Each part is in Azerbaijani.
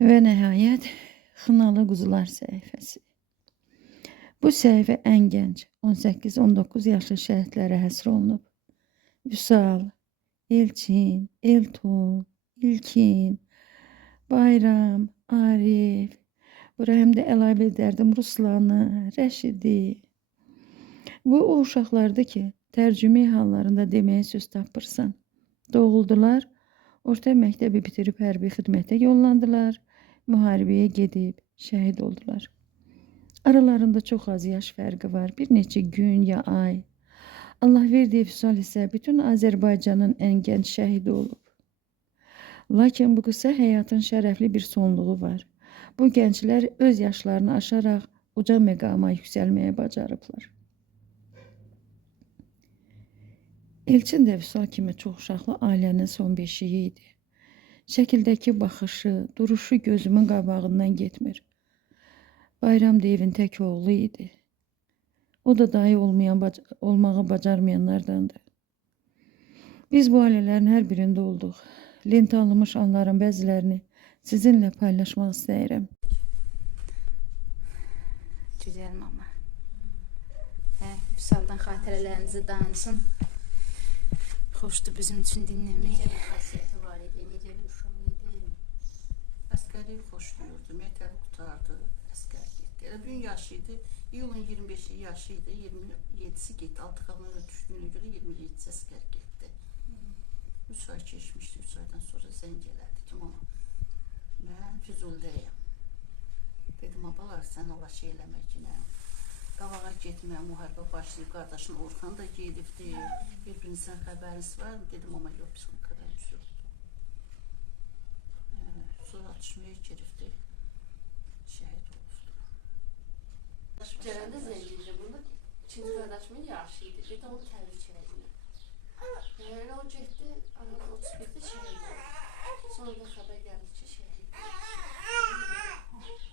Ve nihayet Xınalı Quzular səhifəsi. Bu səhifə ən gənc 18-19 yaşlı şəhidlərə həsr olunub. Vüsal, Elçin, Elton, İlkin, Bayram, Arif, bura həm də əlavə edərdim Ruslanı, Rəşidi. Bu o uşaqlardır ki, tərcümə hallarında deməyə söz tapırsan. Doğuldular, orta məktəbi bitirib hərbi xidmətə yollandılar, müharibəyə gedib şəhid oldular. Aralarında çox az yaş fərqi var, bir neçə gün ya ay. Allahverdi Vüsal isə bütün Azərbaycanın ən gənc şəhidi olub. Lakin bu qısa həyatın şərəfli bir sonluğu var. Bu gənclər öz yaşlarını aşaraq uca məqama yüksəlməyə bacarıblar. Elçin də Vüsal kimi çox uşaqlı ailənin son beşiyi idi. Şəkildəki baxışı, duruşu gözümün qabağından getmir. Bayram da evin tək oğlu idi. O da dayı olmağı bacarmayanlardandır. Biz bu ailələrin hər birində olduq. Lent alınmış anların bəzilərini sizinlə paylaşmaq istəyirəm. Güzel mama. Vüsaldan xatirələrinizi danışın. Xoşdur bizim üçün dinləmək. Necə bir xasiyyəti var idi, necə bir uşaq idi. Əskəri xoşlayırdı, məktəbi qutardı, əskər getdi. Elə gün yaşı idi, iyulun 25-i yaşı idi, 27-si getdi. Altı qalmaya düşdüyünə görə 27-si əskər getdi. 3 ay keçmişdi, 3 aydan sonra zəng elədi ki, mama, mən Füzuldəyəm. Dedim, abalar, sən ola şey eləmək ki, nə? Qavağa getməyə, müharibə başlayıb, qardaşın Orxan da gedibdi, bir-birinizdən xəbəriniz var mı? Dedim, ama yox, bizim xəbərimiz yoxdur. Sonra atışmaya giribdi, şəhid olubdu. Gələndə zəng edirəm, bunda ikinci qardaşımın yaşıydı, bir də onu təbrik elədim. Yəni o getdi, arada 31-də şəhid oldu. Sonra da xəbər gəldi ki, şəhid.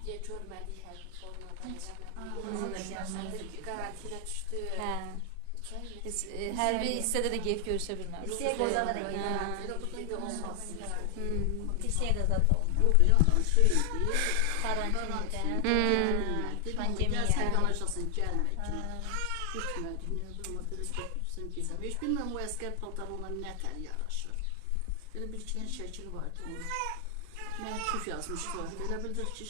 Deyə görmədik hərbi formadan eləmədik. Qarantinə düşdü. Biz hərbi hissədə də gelib görüşə bilməmişik. Hissəyə qozada da gelib. Hissəyə qozada da oldu. Yox, yox, şey idi. Karantinada. Pandemiya. Sən danışasın, gəlmə ki. Gitmədi, nə durma, belə götürsün, gezəm. Heç bilməm, o əskər paltarına nə tər yaraşır. Belə bir iki şəkil vardı onun. Mənə küf yazmışlar. Belə bildir ki,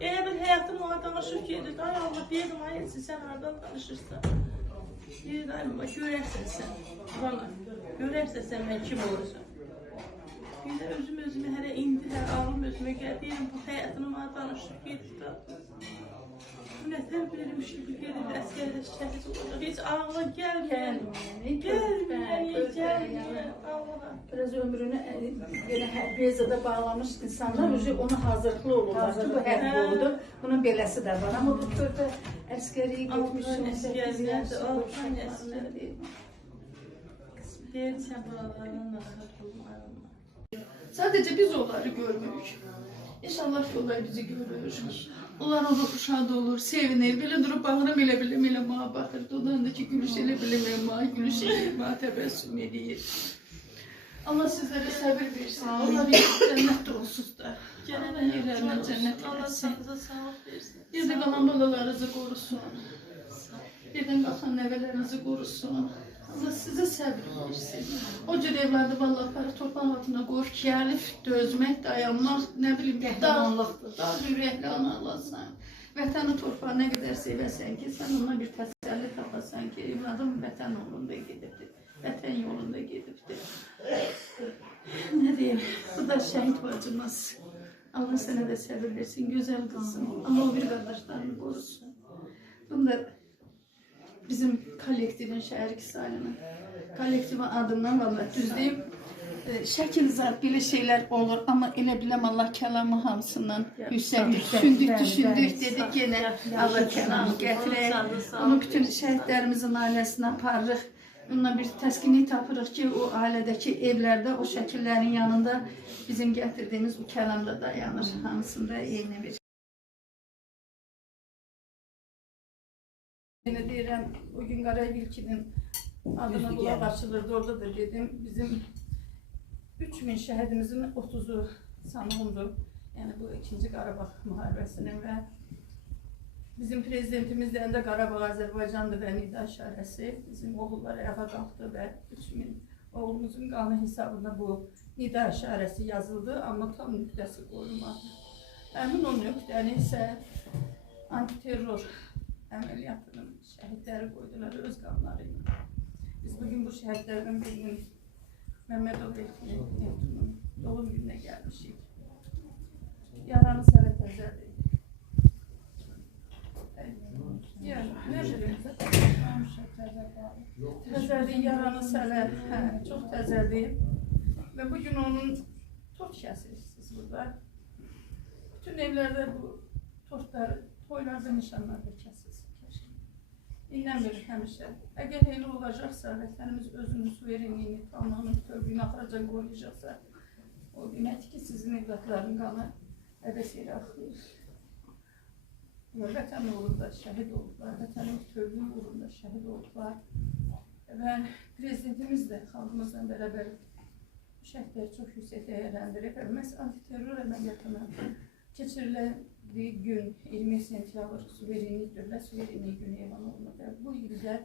Elə bir həyatım ona danışır ki, dedi, ay Allah, deyirdim, ay sən hardan danışırsan? Deyirdim, ay Allah, görərsən sən, bana, görərsən sən mən kim olursan? Bir də özümə hələ indi, hər ağlım özümə gəl, deyirdim, bu həyatını ona danışır, gedib də. Bu nətər verilmiş gibi gedib, əskərdə şəhid olacaq, heç ağla gəlməyən, gəlməyən, Allah'a. Biraz ömrünü elə hərbiyə zada bağlamış insanlar ona hazırlıqlı olurlar ki, bu hərbi oldu, bunun beləsi də var. Amma bu körpə əskəriyə gitmiş, 18 yaşı, Deyir, sən buralarından narahat olma, ayrılma. sadəcə biz onları görmürük. İnşallah ki, onlar bizi görür. Onların ruhu şad olur, sevinir. Belə durub bağıram, elə biləm, elə mağa baxır. Dodağındakı gülüş elə biləm, mağa gülüş edir, mağa təbəssüm edir. Allah sizlərə səbir versin. Allah cənnətdə olsunuz da. Allah yerlərinə cənnət Allah eləsin. sağlığa sağlıq versin. Bir də qalan balalarınızı qorusun. Birdən qalxan nəvələrinizi qorusun. Allah sizə səbir versin. O cür evladı vallahi aparıb torpaq altına qoyur ki, yarif dözmək, dayanmaq, nə bilim, qəhrəmanlıqdır. Daha ürəkli ana alasan. Vətəni torpağı nə qədər sevəsən ki, sən ona bir təsəlli tapasan ki, evladım vətən yolunda gedibdir. Vətən yolunda gedibdir. Nə deyim, bu da şəhid bacımız. Allah sənə də səbir versin, gözəl qızım. Allah o bir qardaşlarını qorusun. Bunda bizim kollektivin, şəhər kisalinin kollektivin adından vallahi düz deyim, şəkil zat, belə şeylər olur, amma elə biləm Allah kəlamı hamısından yüksəkdir. Düşündük, dedik yenə Allah kəlamı gətirək. Onu bütün şəhidlərimizin ailəsinə aparırıq. Bununla bir təskinlik tapırıq ki, o ailədəki evlərdə, o şəkillərin yanında bizim gətirdiyimiz o kəlam da dayanır. Hamısında eyni bir. Yine deyirəm, o gün Qarabilkinin adına qulaq açılırdı, orada da dedim, bizim 3000 şəhidimizin 30'u sanığındır. Yəni bu 2-ci Qarabağ müharibəsinin və bizim prezidentimiz deyəndə Qarabağ Azərbaycandır və nida işarəsi. Bizim oğullar ayağa qalxdı və 3000 oğlumuzun qanı hesabında bu nida işarəsi yazıldı, amma tam nöqtəsi qoyulmadı. Həmin o nöqtəni isə antiterror əməliyyatının şəhidləri qoydular öz qanları ilə. Biz bugün bu şəhidlərdən birinin Məhmədov Eltunun doğum gününə gəlmişik. Yaranı sələ təzədir. Yəni, nə bilim, təzədir, yaranı sələ, çox təzədir. Və bugün onun tort kəsirsiniz burada. Bütün evlərdə bu tortları, toylarda, nişanlarda kəsirsiniz. İnanmır həmişə. Əgər elə olacaqsa, vətənimiz özünün suverenliyini, tamamını, bütövlüyünü axıracan qoruyacaqsa, o deməkdir ki, sizin evlatların qanı əbəs yerə axıyır. Vətən uğrunda şəhid olublar, vətənin bütövlüyü uğrunda şəhid olublar. Və prezidentimiz də xalqımızla bərabər bu şəhidləri çox yüksək dəyərləndirib. Məhz antiterror əməliyyatına keçirilədiyi gün 20 sentyabr dövlət suverenliyi günü elan olunub. Bu ildə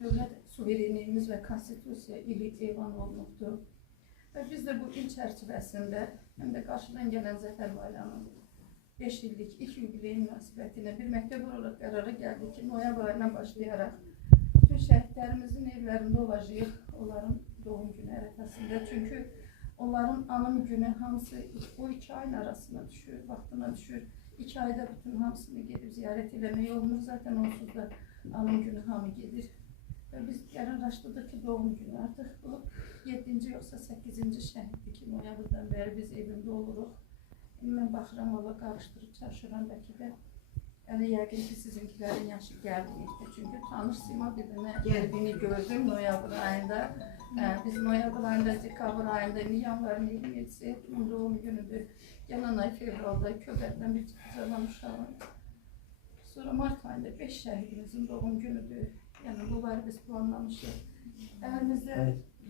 dövlət suverenliyimiz və konstitusiya ili elan olunubdur. Və biz də bu il çərçivəsində həm də qarşıdan gələn Zəfər Bayramı 5 illik ilk yubileyi münasibətilə bir məktəb olaraq qərara gəldik ki, noyabr ayından başlayaraq bütün şəhidlərimizin evlərində olacağıq onların doğum günü ərəfəsində. Çünki onların anım günü hamısı o 2 ayın arasına düşür, vaxtına düşür. 2 ayda bütün hamısını gedib ziyarət eləmək olmur. Zaten onsuz da anım günü hamı gedir. Və biz qərarlaşdırdıq ki, doğum günü artıq bu 7-ci yoxsa 8-ci şəhiddir ki, noyabrdan bəri biz evində oluruq. Mən baxıram, valla qarışdırıb çarşıram bəlkə də. Yəni, yəqin ki, sizinkilərin yaşı gəlməyikdir. Çünki tanış Sima bir dənə qəlbini gördüm noyabr ayında. Biz noyabr ayında, dekabr ayında, yanvarın 27-si onun doğum günüdür. Gələn ay fevralda Köbərdən bir canan uşağım. Sonra mart ayında 5 şəhidimizin doğum günüdür. Yəni, bunları biz planlamışıq. Əlimizdə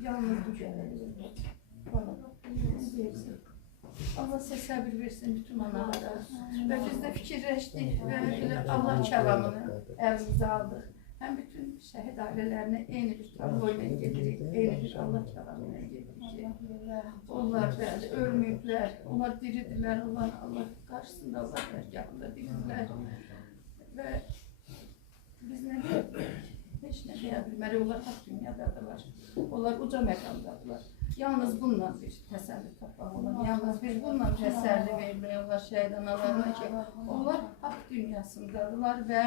yalnız bu gəlir. Allah sizə səbir versin bütün analara. Və biz də fikirləşdik və Allah kəlamını əlimizə aldıq. Həm bütün şəhid ailələrinə eyni bir tablo ilə gedirik, eyni bir Allah kəlamı ilə gedirik. Onlar bəli, ölməyiblər, onlar diridirlər, Allah qarşısında, Allah dərgahında diridirlər. Və biz nə deyək, heç nə deyə bilmərik, onlar haq dünyadadırlar, onlar uca məqamdadılar. Yalnız bununla bir təsəlli tapmaq olur, yalnız bir bununla təsəlli vermək olar şəhid analarına ki, onlar haq dünyasındadılar və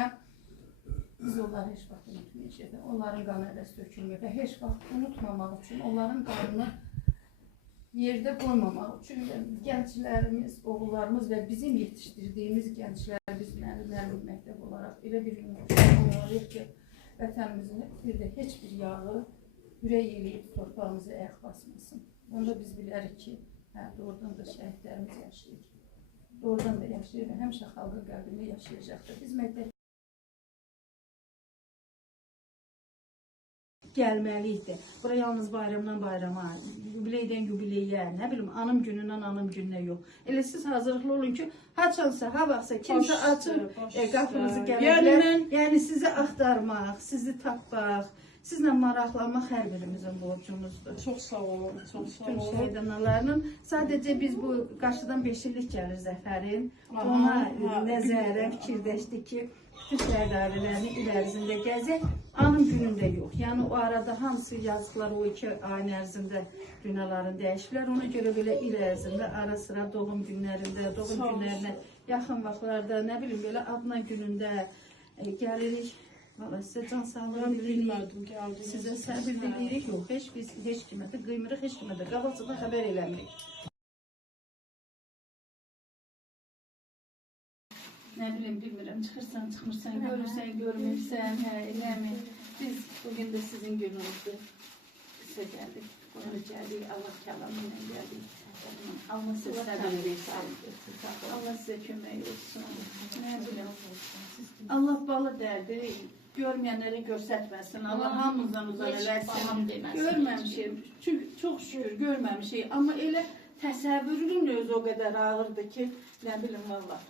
biz onları heç vaxt unutmayacaq. Onların qanı əbəs dökülmür və heç vaxt unutmamaq üçün, onların qanını yerdə qoymamaq üçün gənclərimiz, oğullarımız və bizim yetişdirdiyimiz gənclər, biz müəllim məktəb olaraq elə bir olmalıyıq ki, vətənimizin bir də heç bir yağı ürək eləyib torpağımızı ayaq basmasın. Onda biz bilərik ki, doğrudan da şəhidlərimiz yaşayır. Doğrudan da yaşayır və həmişə xalqın qəlbində yaşayacaqdır. Biz məktəb gəlməliydi. Bura yalnız bayramdan bayrama, yubileydən yubileyə, nə bilim, anım günündən anım gününə yox. Elə siz hazırlıqlı olun ki, haçansa, ha vaxtsa, kimsə açın, qapınızı gəlirlər. Yəni sizi axtarmaq, sizi tapmaq, sizlə maraqlanmaq hər birimizin borcumuzdur. Çox sağ olun, çox sağ olun. Bütün şəhid analarının. Sadəcə biz bu qarşıdan 5 illik gəlir Zəfərin. Ona nəzərən fikirləşdik ki, bütün şəhid ailələrini il ərzində gəzək, anım günündə yox. Yəni o arada hamısı yazıqlar o 2 ayın ərzində günlərini dəyişiblər. Ona görə belə il ərzində ara sıra doğum günlərində, doğum günlərinə yaxın vaxtlarda, nə bilim belə adına günündə gəlirik. Valla sizə can sağlığı bilmirdim ki, aldınız. Sizə səbir diləyirik. Yox, biz heç kimə də qıymırıq, heç kimə də qabaqcadan xəbər eləmirik. Nə bilim, bilmirəm, çıxırsan, çıxmırsan, görürsən, görmürsən, eləmi. Biz bugün də sizin gününüzdür. Sizə gəldik, ona gəldik, Allah kəlamı ilə gəldik. Allah sizə səbir versin. Allah sizə kömək olsun. Nə bilim, Allah balı dərdi, görməyənlərə göstərməsin. Allah hamımızdan uzaq Heç balam eləsin. deməsin. Görməmişik. Çünki çox şükür görməmişik. Amma elə təsəvvürün özü o qədər ağırdır ki, nə bilim valla.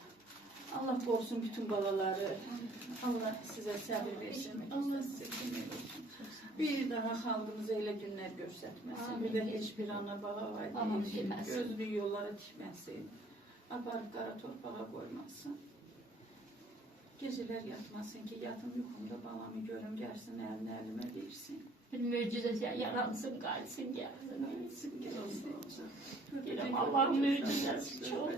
Allah qorusun bütün balaları. Allah sizə səbir versin. Allah sizə kömək olsun. Bir daha xalqımıza elə günlər göstərməsin. Bir də heç bir ana bala var Aman deyil. deməsin. Gözlü yollara tikməsin. Aparıb qara torpağa qoymasın. Gecələr yatmasın ki, yatım yuxumda balamı görüm, gəlsin əlini əlimə versin. Bir möcüzə yaransın, qalsın, gəlsin. Gəlsin, gəlsin. Deyirəm, Allahın möcüzəsi çox.